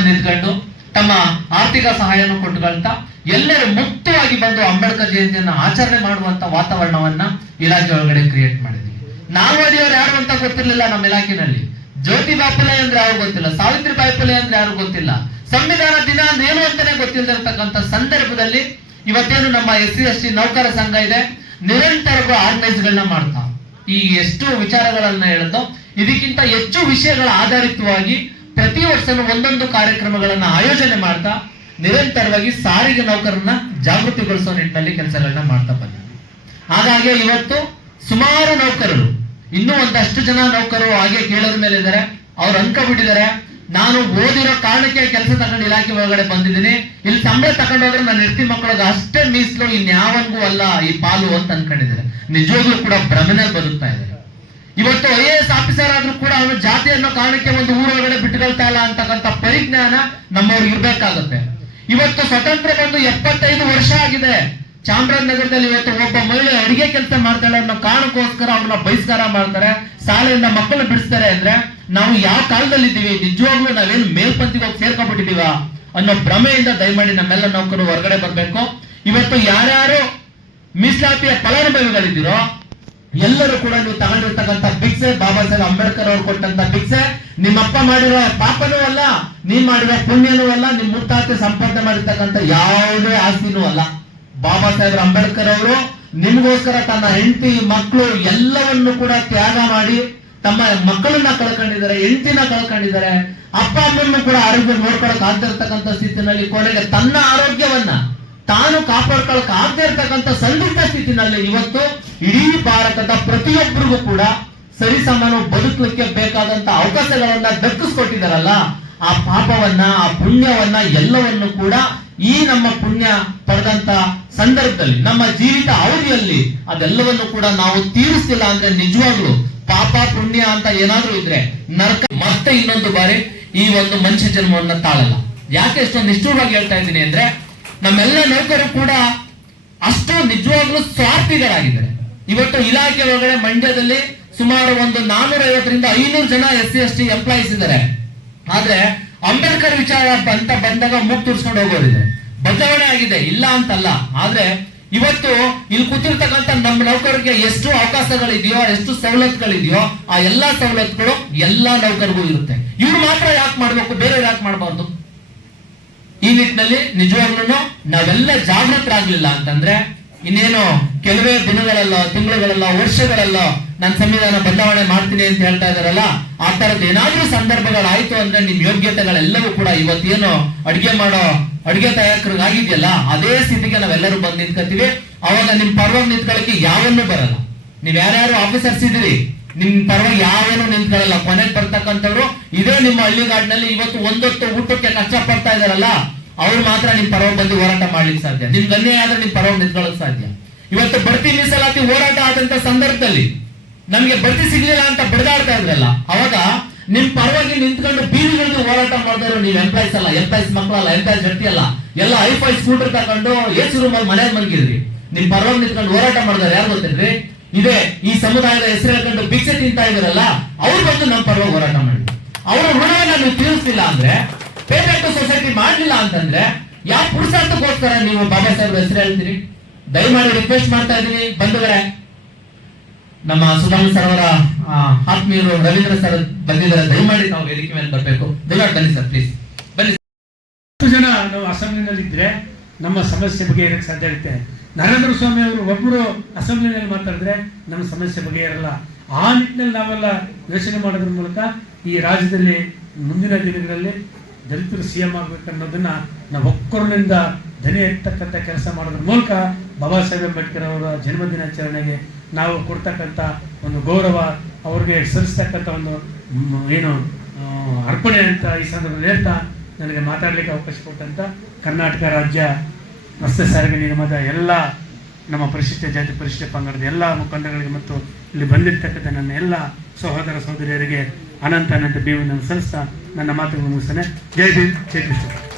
ಬಂದು ನಿಂತ್ಕೊಂಡು ತಮ್ಮ ಆರ್ಥಿಕ ಸಹಾಯವನ್ನು ಕೊಟ್ಟುಕೊಳ್ತಾ ಎಲ್ಲರೂ ಮುಕ್ತವಾಗಿ ಬಂದು ಅಂಬೇಡ್ಕರ್ ಜಯಂತಿಯನ್ನು ಆಚರಣೆ ಮಾಡುವಂತ ವಾತಾವರಣವನ್ನ ಇಲಾಖೆ ಒಳಗಡೆ ಕ್ರಿಯೇಟ್ ಮಾಡಿದ್ವಿ. ನಾಗವಾದಿಯವರು ಯಾರು ಅಂತ ಗೊತ್ತಿರಲಿಲ್ಲ ನಮ್ಮ ಇಲಾಖೆನಲ್ಲಿ. ಜ್ಯೋತಿ ಬಾಪುಲೆ ಅಂದ್ರೆ ಯಾರು ಗೊತ್ತಿಲ್ಲ, ಸಾವಿತ್ರಿ ಬಾಪುಲೆ ಅಂದ್ರೆ ಯಾರು ಗೊತ್ತಿಲ್ಲ. ಸಂವಿಧಾನ ದಿನ ಏನು ಅಂತಾನೆ ಗೊತ್ತಿಲ್ಲದಿರ್ತಕ್ಕಂಥ ಸಂದರ್ಭದಲ್ಲಿ ಇವತ್ತೇನು ನಮ್ಮ ಎಸ್ ಸಿ, ಎಸ್ ಟಿ ನೌಕರ ಸಂಘ ಇದೆ ನಿರಂತರವಾಗಿ ಆರ್ಗನೈಸ್ ಗಳನ್ನ ಮಾಡ್ತಾ ಈ ಎಷ್ಟು ವಿಚಾರಗಳನ್ನ ಹೇಳಿದ್ದು ಇದಕ್ಕಿಂತ ಹೆಚ್ಚು ವಿಷಯಗಳ ಆಧಾರಿತವಾಗಿ ಪ್ರತಿ ವರ್ಷನೂ ಒಂದೊಂದು ಕಾರ್ಯಕ್ರಮಗಳನ್ನ ಆಯೋಜನೆ ಮಾಡ್ತಾ ನಿರಂತರವಾಗಿ ಸಾರಿಗೆ ನೌಕರರನ್ನ ಜಾಗೃತಿಗೊಳಿಸೋ ನಿಟ್ಟಿನಲ್ಲಿ ಕೆಲಸಗಳನ್ನ ಮಾಡ್ತಾ ಬಂದಿದ್ದೀವಿ ಹಾಗಾಗಿ ಇವತ್ತು ಸುಮಾರು ನೌಕರರು, ಇನ್ನೂ ಒಂದಷ್ಟು ಜನ ನೌಕರರು ಹಾಗೆ ಕೇಳೋದ್ರ ಮೇಲೆ ಇದ್ದಾರೆ. ಅವ್ರು ಅಂಕ ಬಿಟ್ಟಿದ್ದಾರೆ. ನಾನು ಓದಿರೋ ಕಾರಣಕ್ಕೆ ಕೆಲಸ ತಗೊಂಡು ಇಲಾಖೆ ಒಳಗಡೆ ಬಂದಿದ್ದೀನಿ. ಇಲ್ಲಿ ಸಂಬಳ ತಗೊಂಡೋದ್ರೆ ನನ್ನ ಹೆಂಡತಿ ಮಕ್ಕಳಿಗೆ ಅಷ್ಟೇ ಮೀಸಲು ಇನ್ಯಾವನ್ಗೂ ಅಲ್ಲ, ಈ ಪಾಲು ಅಂತ ಅನ್ಕೊಂಡಿದ್ದಾರೆ. ನಿಜವಾಗ್ಲೂ ಕೂಡ ಭ್ರಮೆನಲ್ಲಿ ಬದುಕ್ತಾ ಇದ್ದಾರೆ. ಇವತ್ತು ಐ ಎ ಎಸ್ ಆಫೀಸರ್ ಆದ್ರೂ ಕೂಡ ಅವನು ಜಾತಿ ಅನ್ನೋ ಕಾರಣಕ್ಕೆ ಒಂದು ಊರೊಳಗಡೆ ಬಿಟ್ಟುಕೊಳ್ತಾ ಇಲ್ಲ ಅಂತಕ್ಕಂಥ ಪರಿಜ್ಞಾನ ನಮ್ಮವ್ರಿಗೆ ಇರ್ಬೇಕಾಗುತ್ತೆ. ಇವತ್ತು ಸ್ವತಂತ್ರ ಬಂದು ಎಪ್ಪತ್ತೈದು ವರ್ಷ ಆಗಿದೆ. ಚಾಮರಾಜನಗರದಲ್ಲಿ ಇವತ್ತು ಒಬ್ಬ ಮಹಿಳೆ ಅಡಿಗೆ ಕೆಲಸ ಮಾಡ್ತಾಳೆ ಅನ್ನೋ ಕಾರಣಕ್ಕೋಸ್ಕರ ಅವ್ರನ್ನ ಬಹಿಷ್ಕಾರ ಮಾಡ್ತಾರೆ. ಶಾಲೆಯಿಂದ ಮಕ್ಕಳು ಬಿಡಿಸ್ತಾರೆ ಅಂದ್ರೆ ನಾವು ಯಾವ ಕಾಲದಲ್ಲಿ ಇದ್ದೀವಿ ನಿಜವಾಗ್ಲೂ ನಾವೇನು ಮೇಲ್ಪಂತಿಗೆ ಹೋಗಿ ಸೇರ್ಕೊಂಡ್ಬಿಟ್ಟಿದೀವ ಅನ್ನೋ ಭ್ರಮೆಯಿಂದ ದಯಮಾಡಿ ನಮ್ಮೆಲ್ಲ ನೌಕರು ಹೊರಗಡೆ ಬರ್ಬೇಕು. ಇವತ್ತು ಯಾರ್ಯಾರು ಮೀಸಲಾತಿಯ ಫಲಾನುಭವಿಗಳಿದ್ದೀರೋ ಎಲ್ಲರೂ ಕೂಡ ನೀವು ತಗೊಂಡಿರ್ತಕ್ಕಂಥ ಭಿಕ್ಷೆ ಬಾಬಾ ಸಾಹೇಬ್ ಅಂಬೇಡ್ಕರ್ ಅವರು ಕೊಟ್ಟಂತ ಭಿಕ್ಷೆ ನಿಮ್ಮಪ್ಪ ಮಾಡಿರೋ ಪಾಪನೂ ಅಲ್ಲ ನೀವ್ ಮಾಡಿರೋ ಪುಣ್ಯನೂ ಅಲ್ಲ, ನಿಮ್ ಮುತ್ತಾತೆ ಸಂಪಾದನೆ ಮಾಡಿರ್ತಕ್ಕಂಥ ಯಾವುದೇ ಆಸ್ತಿನೂ ಅಲ್ಲ. ಬಾಬಾ ಸಾಹೇಬ್ ಅಂಬೇಡ್ಕರ್ ಅವರು ನಿಮಗೋಸ್ಕರ ತನ್ನ ಹೆಂಡತಿ ಮಕ್ಕಳು ಎಲ್ಲವನ್ನು ಕೂಡ ತ್ಯಾಗ ಮಾಡಿ ತಮ್ಮ ಮಕ್ಕಳನ್ನ ಕಳ್ಕೊಂಡಿದ್ದಾರೆ, ಹೆಂಡತಿನ ಕಳ್ಕೊಂಡಿದ್ದಾರೆ, ಅಪ್ಪ ಅಮ್ಮನ್ನು ಕೂಡ ಆರೋಗ್ಯ ನೋಡ್ಕೊಳಕ್ ಆಗ್ತಿರ್ತಕ್ಕಂಥ ಸ್ಥಿತಿನಲ್ಲಿ ಕೊನೆಗೆ ತನ್ನ ಆರೋಗ್ಯವನ್ನ ತಾನು ಕಾಪಾಡ್ಕೊಳಕ್ ಆಗದೆ ಇರ್ತಕ್ಕಂಥ ಸಂದಿಗ್ಧ ಸ್ಥಿತಿನಲ್ಲಿ ಇವತ್ತು ಇಡೀ ಭಾರತದ ಪ್ರತಿಯೊಬ್ಬರಿಗೂ ಕೂಡ ಸರಿಸಮಾನ ಬದುಕಲಿಕ್ಕೆ ಬೇಕಾದಂತ ಅವಕಾಶಗಳನ್ನ ದಕ್ಕಿಸ್ಕೊಟ್ಟಿದಾರಲ್ಲ ಆ ಪಾಪವನ್ನ, ಆ ಪುಣ್ಯವನ್ನ ಎಲ್ಲವನ್ನು ಕೂಡ ಈ ನಮ್ಮ ಪುಣ್ಯ ಪಡೆದಂತ ಸಂದರ್ಭದಲ್ಲಿ, ನಮ್ಮ ಜೀವಿತ ಅವಧಿಯಲ್ಲಿ ಅದೆಲ್ಲವನ್ನು ಕೂಡ ನಾವು ತೀರಿಸ್ತಿಲ್ಲ ಅಂದ್ರೆ ನಿಜವಾಗ್ಲು ಪಾಪ, ಪುಣ್ಯ ಅಂತ ಏನಾದ್ರೂ ಇದ್ರೆ ನರಕ ಮತ್ತೆ ಇನ್ನೊಂದು ಬಾರಿ ಈ ಒಂದು ಮನುಷ್ಯ ಜನ್ಮವನ್ನ ತಾಳಲ್ಲ. ಯಾಕೆ ಇಷ್ಟೊಂದು ನಿಷ್ಠೂರವಾಗಿ ಹೇಳ್ತಾ ಇದ್ದೀನಿ ಅಂದ್ರೆ ನಮ್ಮೆಲ್ಲ ನೌಕರು ಕೂಡ ಅಷ್ಟು ನಿಜವಾಗ್ಲೂ ಸ್ವಾರ್ಥಿಗಳಾಗಿದ್ದಾರೆ. ಇವತ್ತು ಇಲಾಖೆ ಒಳಗಡೆ ಮಂಡ್ಯದಲ್ಲಿ ಸುಮಾರು ಒಂದು ನಾನೂರ ಐವತ್ತರಿಂದ ಐನೂರು ಜನ S C, S T employees ಇದ್ದಾರೆ. ಆದ್ರೆ ಅಂಬೇಡ್ಕರ್ ವಿಚಾರ ಅಂತ ಬಂದಾಗ ಮೂಗ್ ತುರ್ಸ್ಕೊಂಡು ಹೋಗೋದಿದೆ ಬದಲಾವಣೆ ಆಗಿದೆ, ಇಲ್ಲ ಅಂತಲ್ಲ. ಆದ್ರೆ ಇವತ್ತು ಇಲ್ಲಿ ಕೂತಿರ್ತಕ್ಕಂಥ ನಮ್ಮ ನೌಕರರಿಗೆ ಎಷ್ಟು ಅವಕಾಶಗಳಿದೆಯೋ, ಎಷ್ಟು ಸವಲತ್ತುಗಳಿದೆಯೋ, ಆ ಎಲ್ಲಾ ಸವಲತ್ತುಗಳು ಎಲ್ಲಾ ನೌಕರಿಗೂ ಇರುತ್ತೆ. ಇವ್ರು ಮಾತ್ರ ಯಾಕೆ ಮಾಡ್ಬೇಕು? ಬೇರೆ ಯಾಕೆ ಮಾಡಬಾರ್ದು? ಈ ನಿಟ್ಟಿನಲ್ಲಿ ನಿಜವಾಗ್ಲೂ ನಾವೆಲ್ಲ ಜಾಗೃತರಾಗ್ಲಿಲ್ಲ ಅಂತಂದ್ರೆ ಇನ್ನೇನು ಕೆಲವೇ ದಿನಗಳಲ್ಲೋ, ತಿಂಗಳುಗಳಲ್ಲ, ವರ್ಷಗಳಲ್ಲೋ ನಾನು ಸಂವಿಧಾನ ಬದಲಾವಣೆ ಮಾಡ್ತೀನಿ ಅಂತ ಹೇಳ್ತಾ ಇದಾರಲ್ಲ, ಆ ತರದ ಏನಾದ್ರೂ ಸಂದರ್ಭಗಳಾಯ್ತು ಅಂದ್ರೆ ನಿಮ್ ಯೋಗ್ಯತೆಗಳೆಲ್ಲವೂ ಕೂಡ ಇವತ್ತೇನು ಅಡಿಗೆ ಮಾಡೋ, ಅಡಿಗೆ ತಯಾರಕರಿಗೆ ಆಗಿದೆಯಲ್ಲ ಅದೇ ಸ್ಥಿತಿಗೆ ನಾವೆಲ್ಲರೂ ಬಂದು ನಿಂತ್ಕೊತೀವಿ ಅವಾಗ ನಿಮ್ ಪರ್ವ ನಿಂತ್ಕೊಳ್ಳಕ್ಕೆ ಯಾವನ್ನೂ ಬರಲ್ಲ. ನೀವ್ ಯಾರ್ಯಾರು ಆಫೀಸರ್ಸ್ ಇದ್ದೀರಿ ನಿಮ್ ಪರವಾಗಿ ಯಾವೇನು ನಿಂತ್ಕೊಳ್ಳಲ್ಲ. ಕೊನೆಗೆ ಬರ್ತಕ್ಕಂಥವ್ರು ಇದೇ ನಿಮ್ಮ ಹಳ್ಳಿಗಾಡಿನಲ್ಲಿ ಇವತ್ತು ಒಂದೊತ್ತು ಊಟಕ್ಕೆ ಕಷ್ಟ ಪಡ್ತಾ ಇದಾರಲ್ಲ ಅವ್ರು ಮಾತ್ರ ನಿಮ್ ಪರವಾಗಿ ಬಂದು ಹೋರಾಟ ಮಾಡ್ಲಿಕ್ಕೆ ಸಾಧ್ಯ. ನಿಮ್ ಅನ್ಯಾಯ ಆದ್ರೆ ನಿಮ್ ಪರವಾಗಿ ನಿಂತ್ಕೊಳ್ಳಕ್ ಸಾಧ್ಯ. ಇವತ್ತು ಬಡ್ತಿ ಮೀಸಲಾತಿ ಹೋರಾಟ ಆದಂತ ಸಂದರ್ಭದಲ್ಲಿ ನಮ್ಗೆ ಬಡ್ತಿ ಸಿಗ್ಲಿಲ್ಲ ಅಂತ ಬಡದಾಡ್ತಾ ಇದ್ರಲ್ಲ, ಅವಾಗ ನಿಮ್ ಪರವಾಗಿ ನಿಂತ್ಕೊಂಡು ಬೀದಿಗಳಿಗೆ ಹೋರಾಟ ಮಾಡಿದ್ರು ನೀವು ಎಂಪ್ಲಾಯ್ಸ್ ಅಲ್ಲ. ಎಂಪ್ಲಾಯ್ಸ್ ಮಕ್ಕಳಲ್ಲ ಎಂಪ್ಲಾಯ್ಸ್ ಜಟ್ಟಿ ಅಲ್ಲ. ಎಲ್ಲ ಐಫೈ ಸ್ಕೂಟರ್ ತಗೊಂಡು ಎಸ್ ರೂಮ್ ಅಲ್ಲಿ ಮನೆ ಮಲಗಿದ್ರಿ. ನಿಮ್ ಪರವಾಗಿ ನಿಂತ್ಕೊಂಡು ಹೋರಾಟ ಮಾಡಿದಾರೆ ಯಾರು ಗೊತ್ತೇನ್ರಿ? ಇದೇ. ಈ ಸಮುದಾಯದ ಹೆಸರು ಭಿಕ್ಷೆ ತಿಂತಾ ಇದಾರಲ್ಲ ಅವ್ರು ಬಂದು ನಮ್ಮ ಪರವಾಗಿ ಹೋರಾಟ ಮಾಡಿ ಅವರ ಋಣವನ್ನ ನೀವು ತೀರಿಸಲಿಲ್ಲ ಅಂದ್ರೆ ಪೇಮೆಂಟ್ ಸೊಸೈಟಿ ಮಾಡಲಿಲ್ಲ ಅಂತಂದ್ರೆ, ಯಾವ ಪುರುಷಾರ್ಥಕ್ಕೋಸ್ಕರ ನೀವು ಬಾಬಾ ಸಾಹೇಬ್ ಹೆಸರು ಹೇಳ್ತೀರಿ? ದಯಮಾಡಿ ರಿಕ್ವೆಸ್ಟ್ ಮಾಡ್ತಾ ಇದೀನಿ ಬಂಧುಗಳೇ, ನಮ್ಮ ಸುಧಾಮ ಸರ್ ಅವರ ಆತ್ಮೀಯರು ರವೀಂದ್ರ ಸರ್ ಬಂದಿದ್ದಾರೆ. ದಯಮಾಡಿ ನಾವು ವೇದಿಕೆ ಮೇಲೆ ಬರಬೇಕು. ದಯಮಾಡಿ ಬನ್ನಿ ಸರ್ ಪ್ಲೀಸ್ ಬನ್ನಿ. ಜನ ನಾವು ಅಸೆಂಬ್ಲಿನಲ್ಲಿ ಇದ್ರೆ ನಮ್ಮ ಸಮಸ್ಯೆ ಬಗೆಹರಕ್ಕೆ ಸಾಧ್ಯ ಆಗುತ್ತೆ. ನರೇಂದ್ರ ಸ್ವಾಮಿ ಅವರು ಒಬ್ಬರು ಅಸೆಂಬ್ಲಿನಲ್ಲಿ ಮಾತಾಡಿದ್ರೆ ನಮ್ಮ ಸಮಸ್ಯೆ ಬಗೆಹರಲ್ಲ ಆ ನಿಟ್ಟಿನಲ್ಲಿ ನಾವೆಲ್ಲ ಯೋಚನೆ ಮಾಡೋದ್ರ ಮೂಲಕ ಈ ರಾಜ್ಯದಲ್ಲಿ ಮುಂದಿನ ದಿನಗಳಲ್ಲಿ ದಲಿತರು ಸಿ ಎಂ ಆಗ್ಬೇಕನ್ನೋದನ್ನ ನಾವು ಒಕ್ಕರಿನಿಂದ ಧನ ಎತ್ತಕ್ಕಂಥ ಕೆಲಸ ಮಾಡೋದ್ರ ಮೂಲಕ ಬಾಬಾ ಸಾಹೇಬ್ ಅಂಬೇಡ್ಕರ್ ಅವರ ಜನ್ಮದಿನಾಚರಣೆಗೆ ನಾವು ಕೊಡ್ತಕ್ಕಂಥ ಒಂದು ಗೌರವ ಅವ್ರಿಗೆ ಸಲ್ಲಿಸ್ತಕ್ಕಂಥ ಒಂದು ಏನು ಅರ್ಪಣೆ ಅಂತ ಈ ಸಂದರ್ಭದಲ್ಲಿ ಹೇಳ್ತಾ ನನಗೆ ಮಾತಾಡಲಿಕ್ಕೆ ಅವಕಾಶ ಕೊಟ್ಟಂತ ಕರ್ನಾಟಕ ರಾಜ್ಯ ರಸ್ತೆ ಸಾರಿಗೆ ನಿಗಮದ ಎಲ್ಲ ನಮ್ಮ ಪರಿಶಿಷ್ಟ ಜಾತಿ ಪರಿಶಿಷ್ಟ ಪಂಗಡದ ಎಲ್ಲ ಮುಖಂಡಗಳಿಗೆ ಮತ್ತು ಇಲ್ಲಿ ಬಂದಿರತಕ್ಕಂಥ ನನ್ನ ಎಲ್ಲ ಸಹೋದರ ಸಹೋದರಿಯರಿಗೆ ಅನಂತ ಅನಂತ ಬೇವು ಸಲ್ಲಿಸ್ತಾ ನನ್ನ ಮಾತುಗಳನ್ನು ಮುಗಿಸ್ತೇನೆ. ಜೈ ಭೀಮ್, ಜೈ ಕೃಷ್ಣ.